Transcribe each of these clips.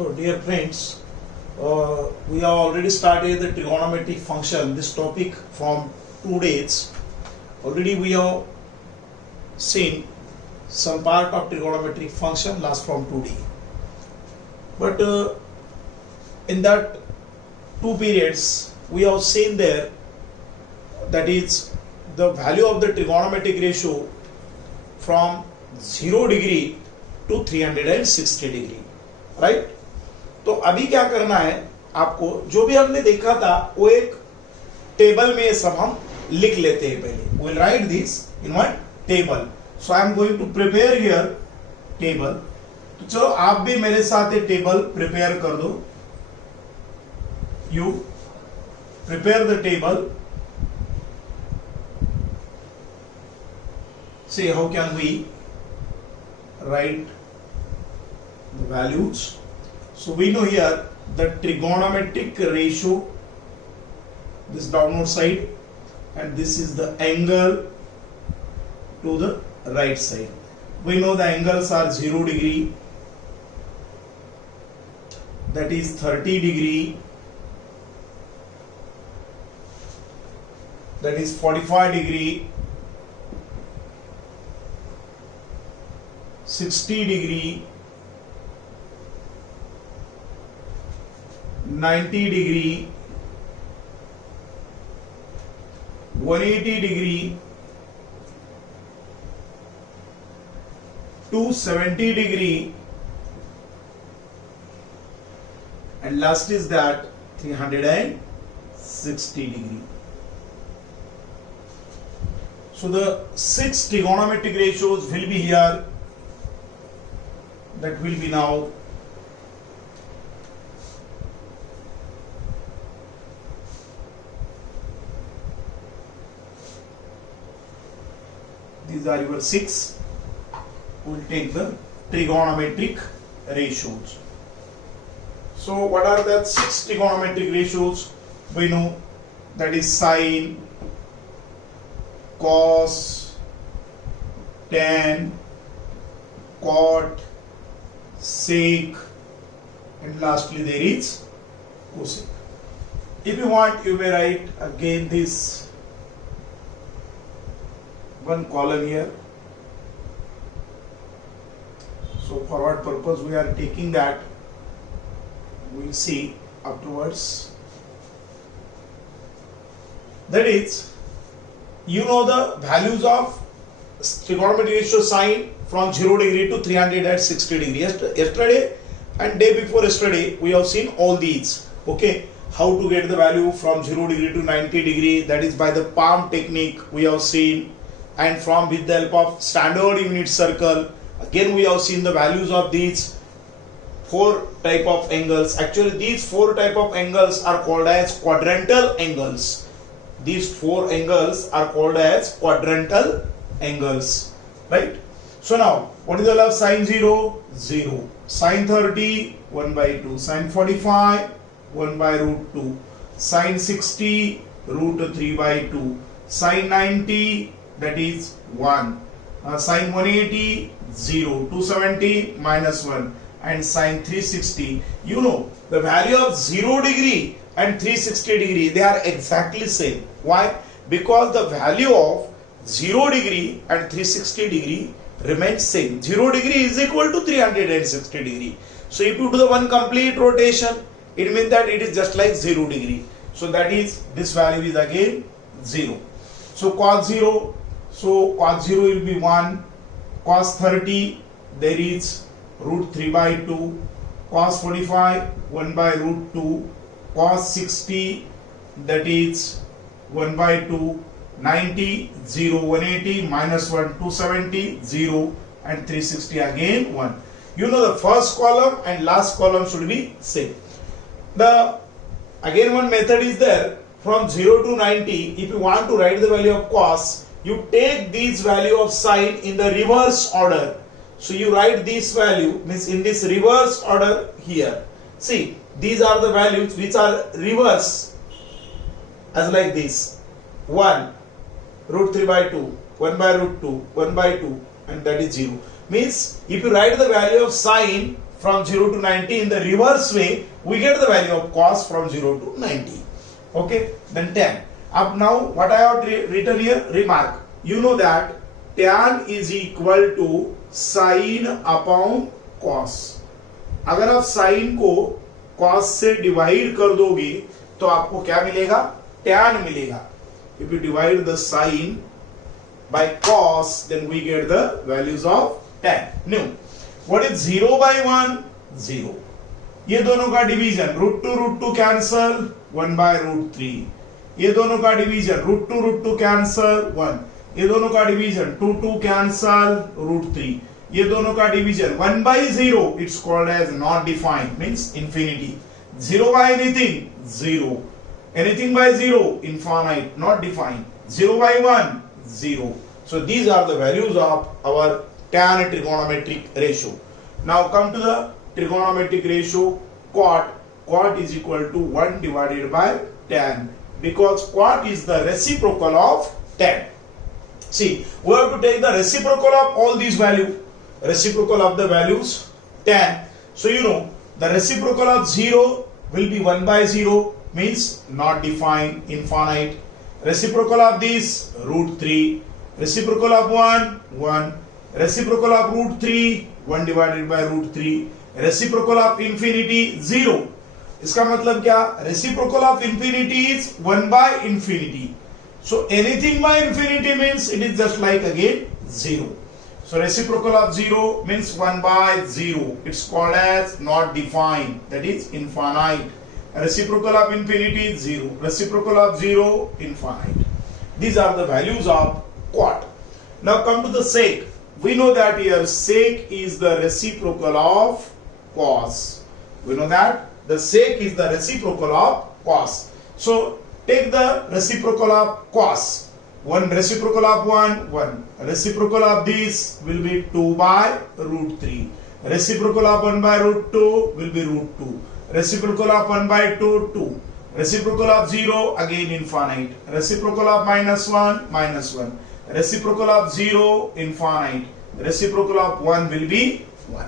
So dear friends, we have already started the trigonometric function, this topic from 2 days. Already we have seen some part of trigonometric function last from 2D. But in that 2 periods, we have seen there, that is the value of the trigonometric ratio from 0 degree to 360 degree, right? तो अभी क्या करना है आपको, जो भी हमने देखा था वो एक टेबल में सब हम लिख लेते हैं पहले. We'll write this in one table. So I am going to prepare here table. तो चलो आप भी मेरे साथ ये टेबल प्रिपेयर कर दो. You prepare the table. See how can we write the values. So we know here the trigonometric ratio, this downward side, and this is the angle to the right side. We know the angles are 0 degree, that is 30 degree, that is 45 degree, 60 degree, 90 degree, 180 degree, 270 degree, and last is that 360 degree. So the 6 trigonometric ratios will be here. That will be now these are your 6. We will take the trigonometric ratios. So what are the 6 trigonometric ratios? We know that is sine, cos, tan, cot, sec, and lastly there is cosec. If you want, you may write again this one column here. So for what purpose we are taking that, we will see afterwards. That is, you know the values of trigonometric ratio sine from 0 degree to 360 degree. Yesterday and day before yesterday we have seen all these. Okay, how to get the value from 0 degree to 90 degree, that is by the palm technique we have seen, and from with the help of standard unit circle. Again we have seen the values of these 4 type of angles. Actually these 4 type of angles are called as quadrantal angles. These 4 angles are called as quadrantal angles, right? So now what is the value of sine 0? 0. Sine 30, 1 by 2. Sine 45, 1 by root 2. Sine 60, root 3 by 2. Sine 90, that is 1. Sine 180, 0. 270, minus 1. And sine 360, you know the value of 0 degree and 360 degree, they are exactly same. Why? Because the value of 0 degree and 360 degree remains same. 0 degree is equal to 360 degree. So if you do the one complete rotation, it means that it is just like 0 degree. So that is, this value is again 0. So cos 0, so cos 0 will be 1. Cos 30, there is root 3 by 2. Cos 45, 1 by root 2. Cos 60, that is 1 by 2. 90, 0, 180, minus 1, 270, 0, and 360 again 1. You know the first column and last column should be same. The again one method is there, from 0 to 90. If you want to write the value of cos, you take this value of sine in the reverse order. So you write this value, means in this reverse order here. See, these are the values which are reverse, as like this. 1, root 3 by 2, 1 by root 2, 1 by 2, and that is 0. Means if you write the value of sine from 0 to 90 in the reverse way, we get the value of cos from 0 to 90. Okay, then tan. Up now, what I have written here, remark. You know that tan is equal to sin upon cos. अगर आप sin को cos से divide कर दोगे तो आपको क्या मिलेगा? tan मिलेगा. If you divide the sin by cos, then we get the values of tan. Now, what is 0 by 1? 0. ये दोनों का डिवीजन √2 कैंसल 1 by √3. ये दोनों का डिवीजन √2 कैंसल 1. ये दोनों का डिवीजन 2 कैंसल √3. ये दोनों का division 1 by 0. It's called as not defined, means infinity. 0 by anything, 0. Anything by 0, infinite, not defined. 0 by 1, 0. So these are the values of our tan trigonometric ratio. Now come to the trigonometric ratio quad. Quad is equal to 1 divided by tan, because quad is the reciprocal of tan. See, we have to take the reciprocal of all these values. Reciprocal of the values tan. So you know the reciprocal of 0 will be 1 by 0, means not defined, infinite. Reciprocal of this √3. Reciprocal of 1, 1. Reciprocal of √3, 1 divided by √3. Reciprocal of infinity, 0. इसका मतलब क्या? Reciprocal of infinity is 1 by infinity. So anything by infinity means it is just like again 0. So reciprocal of 0 means 1 by 0. It's called as not defined, that is infinite. Reciprocal of infinity is 0. Reciprocal of 0, infinite. These are the values of quad. Now come to the sec. We know that here sec is the reciprocal of cos. We know that the sec is the reciprocal of cos. So take the reciprocal of cos. 1 reciprocal of 1, 1. Reciprocal of this will be 2 by √3. Reciprocal of 1 by √2 will be √2. Reciprocal of 1 by 2, 2. Reciprocal of 0, again infinite. Reciprocal of -1, -1. Reciprocal of 0, infinite. Reciprocal of 1 will be 1.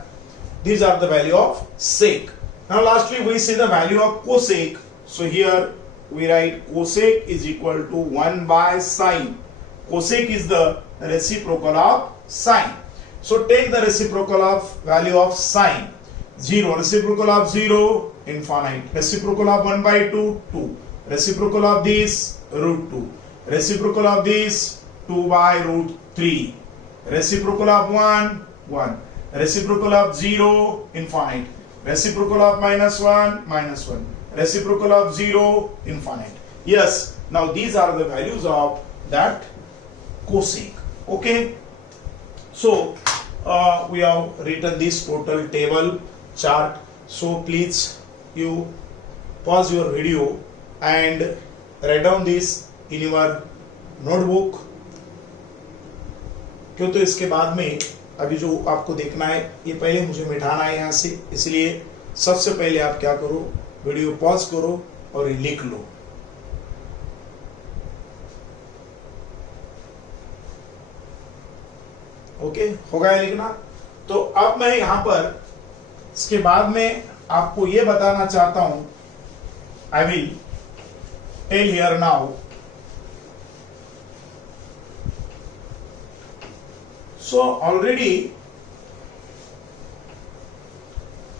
These are the value of sec. Now lastly we see the value of cosec. So here we write cosec is equal to 1 by sin. Cosec is the reciprocal of sin. So take the reciprocal of value of sin. 0. Reciprocal of 0, infinite. Reciprocal of 1 by 2, 2. Reciprocal of this, √2. Reciprocal of this, 2 by √3. Reciprocal of 1, 1. Reciprocal of 0, infinite. Reciprocal of -1, -1. Reciprocal of 0, infinite. Yes, now these are the values of that cosec. Okay, so we have written this total table chart. So please you pause your video and write down this in your notebook. क्यों? तो इसके बाद में अभी जो आपको देखना है ये पहले मुझे मिटाना है यहाँ से, इसलिए सबसे पहले आप क्या करो, वीडियो पॉज करो और ये लिख लो. ओके, हो गया लिखना? तो अब मैं यहां पर इसके बाद में आपको ये बताना चाहता हूं, I will tell here now. So already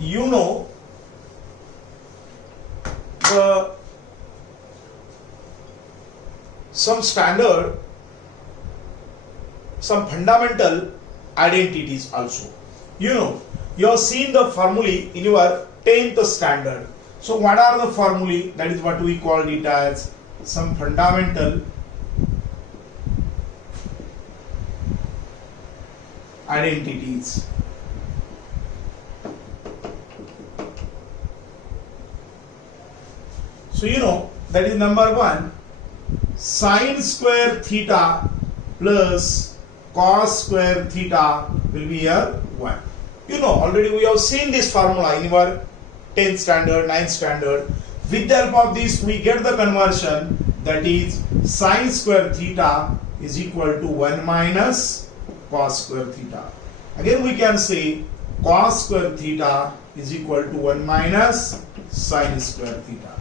you know some standard, some fundamental identities also. You know, you have seen the formulae in your 10th standard. So what are the formulae? That is what we call it as some fundamental identities. So you know that is number 1, sin square theta plus cos square theta will be here 1. You know already we have seen this formula in our 10th standard, 9th standard. With the help of this we get the conversion, that is sin square theta is equal to 1 minus cos square theta. Again we can say cos square theta is equal to 1 minus sine square theta.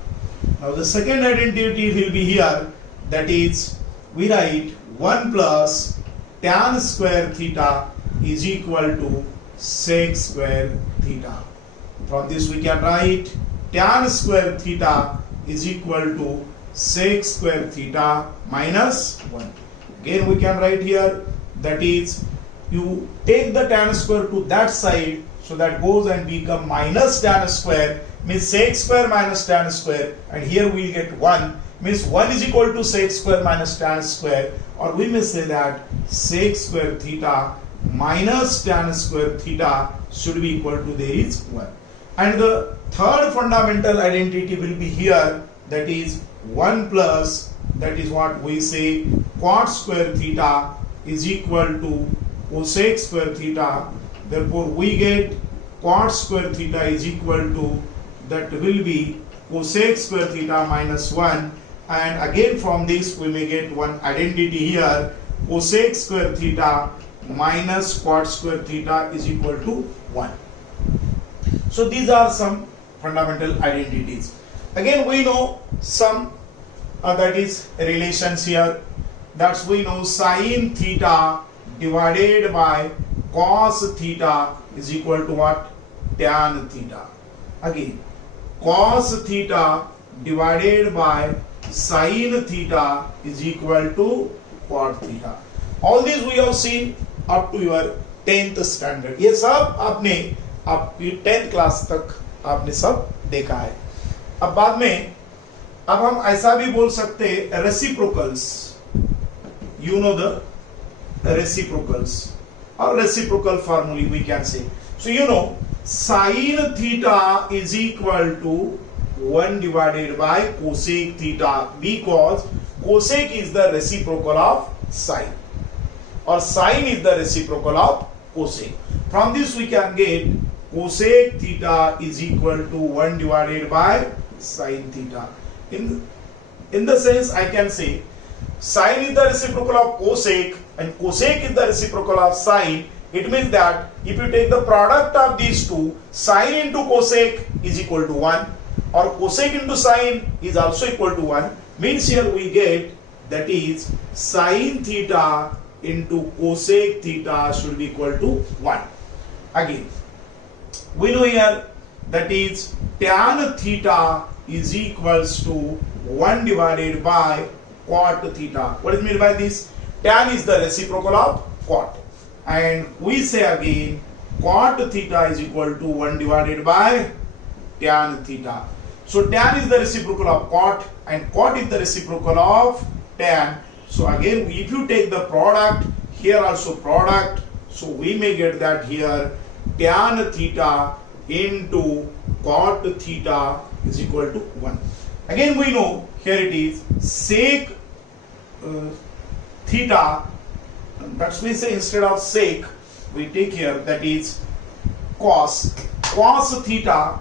Now the second identity will be here, that is we write 1 plus tan square theta is equal to sec square theta. From this we can write tan square theta is equal to sec square theta minus 1. Again we can write here, that is you take the tan square to that side, so that goes and become minus tan square, means sec square minus tan square, and here we get 1, means 1 is equal to sec square minus tan square, or we may say that sec square theta minus tan square theta should be equal to there is 1. And the third fundamental identity will be here, that is 1 plus, that is what we say, cot square theta is equal to cosec square theta. Therefore we get cot square theta is equal to, that will be cosec square theta minus 1, and again from this we may get one identity here, cosec square theta minus cot square theta is equal to 1. So these are some fundamental identities. Again we know some that is relations here, that's we know sin theta divided by cos theta is equal to what? Tan theta. Again cos theta divided by sin theta is equal to cot theta. All these we have seen up to your 10th standard. ये सब आपने आपकी 10th class तक आपने सब देखा है. अब बाद में अब हम ऐसा भी बोल सकते हैं reciprocals, you know the reciprocals or reciprocal formulae we can say. So you know sin theta is equal to 1 divided by cosec theta, because cosec is the reciprocal of sin, or sin is the reciprocal of cosec. From this we can get cosec theta is equal to 1 divided by sin theta. In the sense I can say sin is the reciprocal of cosec and cosec is the reciprocal of sin. It means that if you take the product of these two, sin into cosec is equal to 1, or cosec into sin is also equal to 1, means here we get, that is sin theta into cosec theta should be equal to 1. Again we know here, that is tan theta is equals to 1 divided by cot theta. What is meant by this? Tan is the reciprocal of cot, and we say again cot theta is equal to 1 divided by tan theta. So tan is the reciprocal of cot and cot is the reciprocal of tan. So again if you take the product, here also product, so we may get that here tan theta into cot theta is equal to 1. Again we know here it is sec theta, that's we say instead of sec we take here, that is cos theta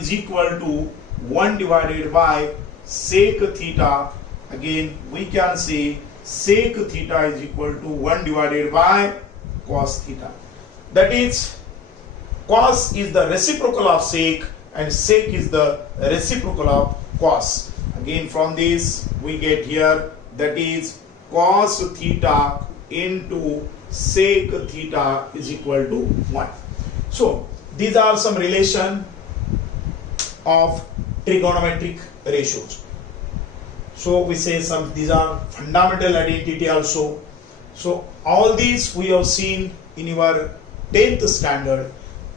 is equal to 1 divided by sec theta. Again we can say sec theta is equal to 1 divided by cos theta. That is cos is the reciprocal of sec and sec is the reciprocal of cos. Again from this we get here, that is cos theta into sec theta is equal to 1. So these are some relation of trigonometric ratios. So we say some, these are fundamental identity also. So all these we have seen in your 10th standard.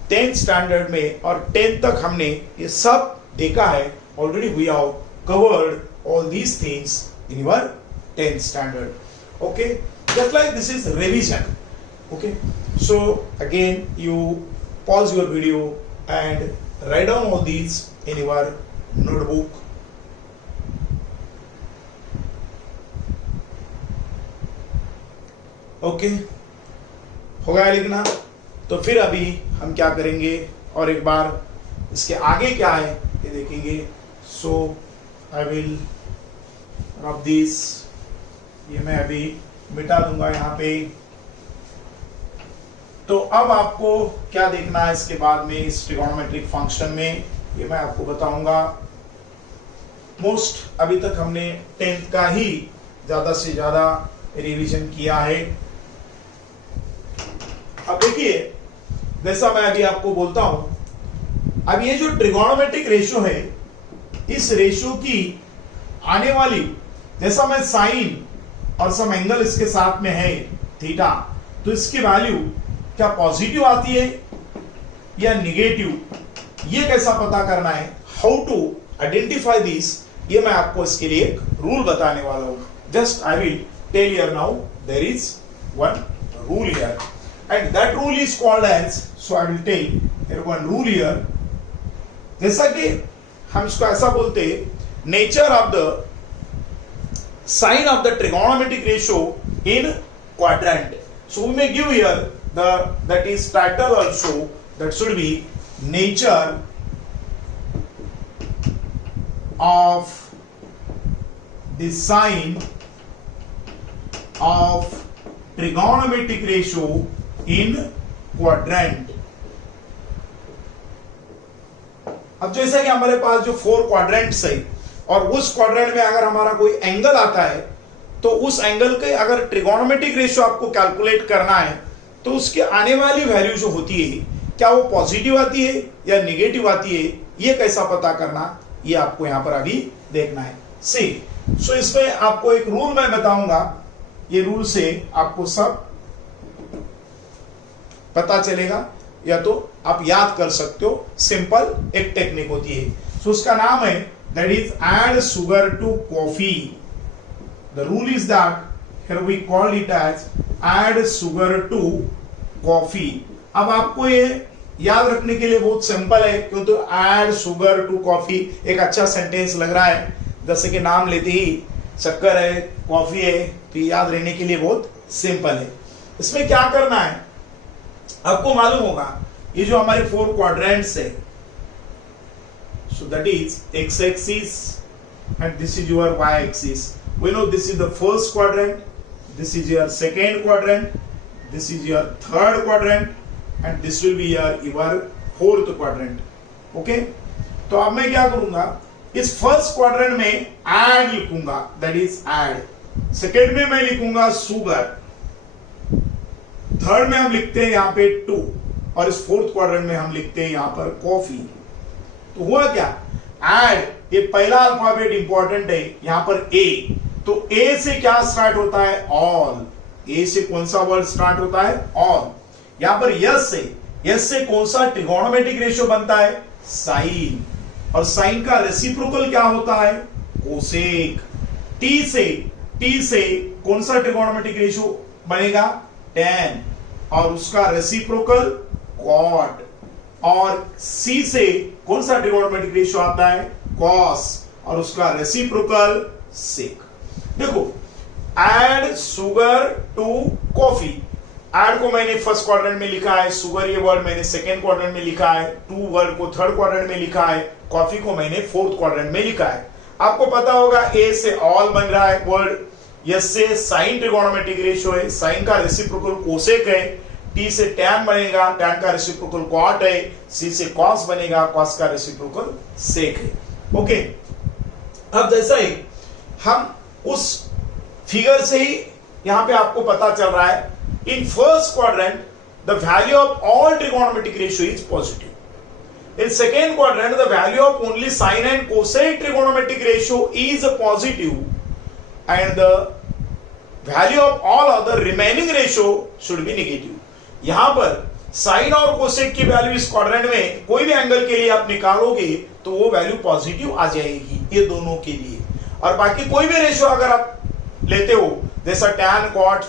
10th standard में और 10th तक हमने ये सब देखा है already. We have covered all these things in your 10th standard. Okay, just like this is revision. Okay, so again you pause your video and write down all these in your notebook. Okay हो गया लिखना. तो फिर अभी हम क्या करेंगे और एक बार इसके आगे क्या है ये देखेंगे. सो आई विल रब दिस, ये मैं अभी मिटा दूंगा यहाँ पे. तो अब आपको क्या देखना है इसके बाद में इस ट्रिगोनोमेट्रिक फंक्शन में, ये मैं आपको बताऊंगा। मोस्ट अभी तक हमने 10th का ही ज्यादा से ज्यादा रिवीजन किया है। अब देखिए, जैसा मैं अभी आपको बोलता हूं, अब ये जो ट्रिगोनोमेट्रिक रेशियो है, इस रेशियो की आने वाली, जैसा मैं साइन और सम एंगल इसके साथ में है थीटा, तो इसकी वैल्यू क्या पॉजिटिव आती है या निगेटिव, ये कैसा पता करना है, हाउ टू आइडेंटिफाई दिस, ये मैं आपको इसके लिए एक रूल बताने वाला हूं। Just I will tell here now, there is one rule here and that rule is called edge, so I will tell here one rule here. जैसा कि हम इसको ऐसा बोलते, nature of the sign of the trigonometric ratio in quadrant. So we may give here that is title also, that should be nature of the sign of trigonometric ratio in quadrant. अब जैसा कि हमारे पास जो 4 quadrants है और उस quadrant में अगर हमारा कोई एंगल आता है, तो उस एंगल के अगर ट्रिगोनोमेट्रिक रेशियो आपको कैलकुलेट करना है, तो उसके आने वाली वैल्यू जो होती है, क्या वो पॉजिटिव आती है या निगेटिव आती है, ये कैसा पता करना, ये आपको यहां पर अभी देखना है। सी, सो इसमें आपको एक रूल मैं बताऊंगा, ये रूल से आपको सब पता चलेगा या तो आप याद कर सकते हो। सिंपल एक टेक्निक होती है, सो उसका नाम है that is add sugar to coffee. The rule is that here we call it as add sugar to coffee. अब आपको ये याद रखने के लिए बहुत सिंपल है, क्यों तो add sugar to coffee एक अच्छा सेंटेंस लग रहा है, जैसे कि नाम लेते ही शक्कर है, कॉफी है, तो याद रहने के लिए बहुत सिंपल है। इसमें क्या करना है, आपको मालूम होगा ये जो हमारे 4 क्वाड्रेंट्स है, so that is x-axis and this is your y-axis. We know this is the first quadrant, this is your second quadrant, this is your third quadrant and this will be your 4th quadrant. Okay? तो अब मैं क्या करूंगा, इस first quadrant में add लिखूंगा, that is add. Second में मैं लिखूंगा sugar, थर्ड में हम लिखते हैं यहां पे 2 और इस फोर्थ क्वाड्रेंट में हम लिखते हैं यहां पर कॉफी। तो हुआ क्या, एड, ये पहला अल्फाबेट इंपॉर्टेंट है, यहां पर ए, तो ए से क्या स्टार्ट होता है, ऑल। ए से कौन सा वर्ड स्टार्ट होता है, ऑल। यहां पर यस से कौन सा ट्रिगोनोमेट्रिक रेशियो बनता है, साइन, और साइन का रेसिप्रोकल क्या होता है, कोसेक। टी से कौन सा ट्रिगोनोमेट्रिक रेशियो बनेगा, tan, और उसका रेसिप्रोकल कॉट। और सी से कौन सा ट्रिगोनोमेट्रिक रेशियो आता है, कॉस, और उसका रेसिप्रोकल सेक। देखो, add sugar to coffee, add को मैंने फर्स्ट क्वाड्रेंट में लिखा है, सुगर ये वर्ड मैंने सेकेंड क्वाड्रेंट में लिखा है, 2 वर्ड को थर्ड क्वाड्रेंट में लिखा है, कॉफी को मैंने फोर्थ क्वाड्रेंट में लिखा है। आपको पता होगा ए से ऑल बन रहा है वर्ड, यस से साइन ट्रिगोनोमेट्रिक रेशियो है, साइन का रेसिप्रोकल कोसेक है, टी से टैन बनेगा, टैन का रेसिप्रोकल कॉट है, सी से कॉस बनेगा, कॉस का रेसिप्रोकल सेक है। ओके, अब जैसा ही हम उस फिगर से ही यहां पे आपको पता चल रहा है, in first quadrant the value of all trigonometric ratio is positive, in second quadrant the value of only sine and cosec trigonometric ratio is positive and the value of all other remaining ratio should be negative. यहां पर sign और cosec की value इस quadrant में कोई भी angle के लिए आप निकालोगे तो वो वैल्यू पॉजिटिव आ जाएगी, ये दोनों के लिए। और बाकी कोई भी रेशियो अगर आप लेते हो, जैसा tan, cot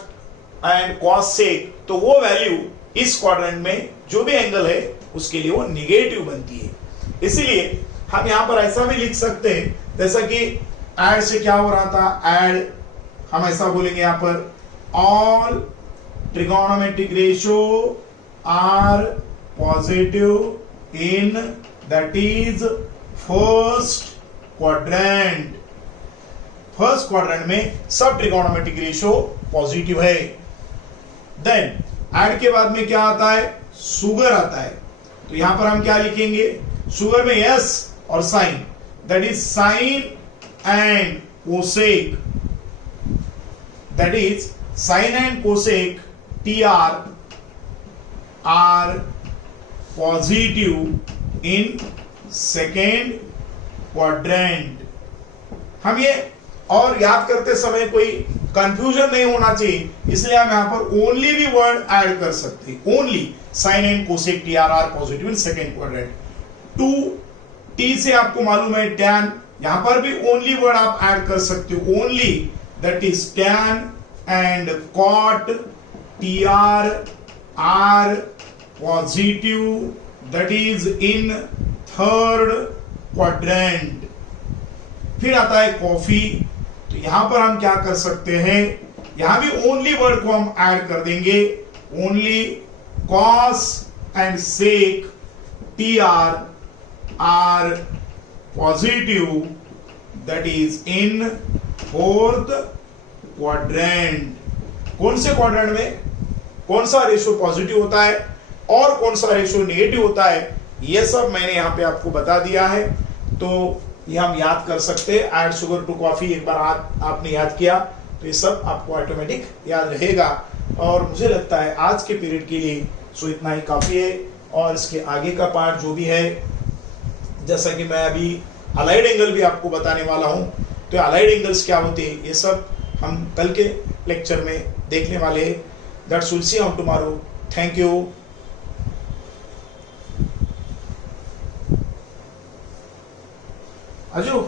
and cos sec, तो वो वैल्यू इस क्वाड्रेंट में जो भी एंगल है उसके लिए वो निगेटिव बनती है। इसीलिए हम यहां पर ऐसा भी लिख सकते हैं, जैसा कि एड से क्या हो रहा था, एड हम ऐसा बोलेंगे यहां पर, all trigonometric ratio are positive in that is first quadrant। First quadrant में सब ट्रिगोनोमेट्रिक रेशियो पॉजिटिव है। देन ऐड के बाद में क्या आता है, शुगर आता है। तो यहां पर हम क्या लिखेंगे, शुगर में एस और sine, that is sine and cosec, that is sine and cosec T R positive in second quadrant. हम ये और याद करते समय कोई कंफ्यूजन नहीं होना चाहिए, इसलिए हम यहां पर ओनली भी वर्ड ऐड कर सकते हैं, only sine and cosec T R positive in second quadrant. 2t से आपको मालूम है टैन, यहां पर भी ओनली वर्ड आप ऐड कर सकते हो, only, that is tan and cot t are positive, that is in third quadrant. फिर आता है कॉफी, तो यहां पर हम क्या कर सकते हैं, यहां भी ओनली वर्ड को हम ऐड कर देंगे, only cos and sec t are positive, that is in fourth quadrant. कौन से क्वाड्रेंट में कौन सा रेशो पॉजिटिव होता है और कौन सा रेशो नेगेटिव होता है, यह सब मैंने यहां पे आपको बता दिया है। तो ये हम याद कर सकते हैं, ऐड शुगर टू कॉफी, एक बार आपने याद किया तो ये सब आपको ऑटोमेटिक याद रहेगा। और मुझे लगता है आज के पीरियड के लिए सो इतना ही काफी है, और इसके आगे का पार्ट जो भी है, जैसा कि मैं अभी अलाइड एंगल भी आपको बताने वाला हूं, तो अलाइड एंगल्स क्या होते हैं ये सब हम कल के लेक्चर में देखने वाले हैं। That's will see on tomorrow. Thank you. अजू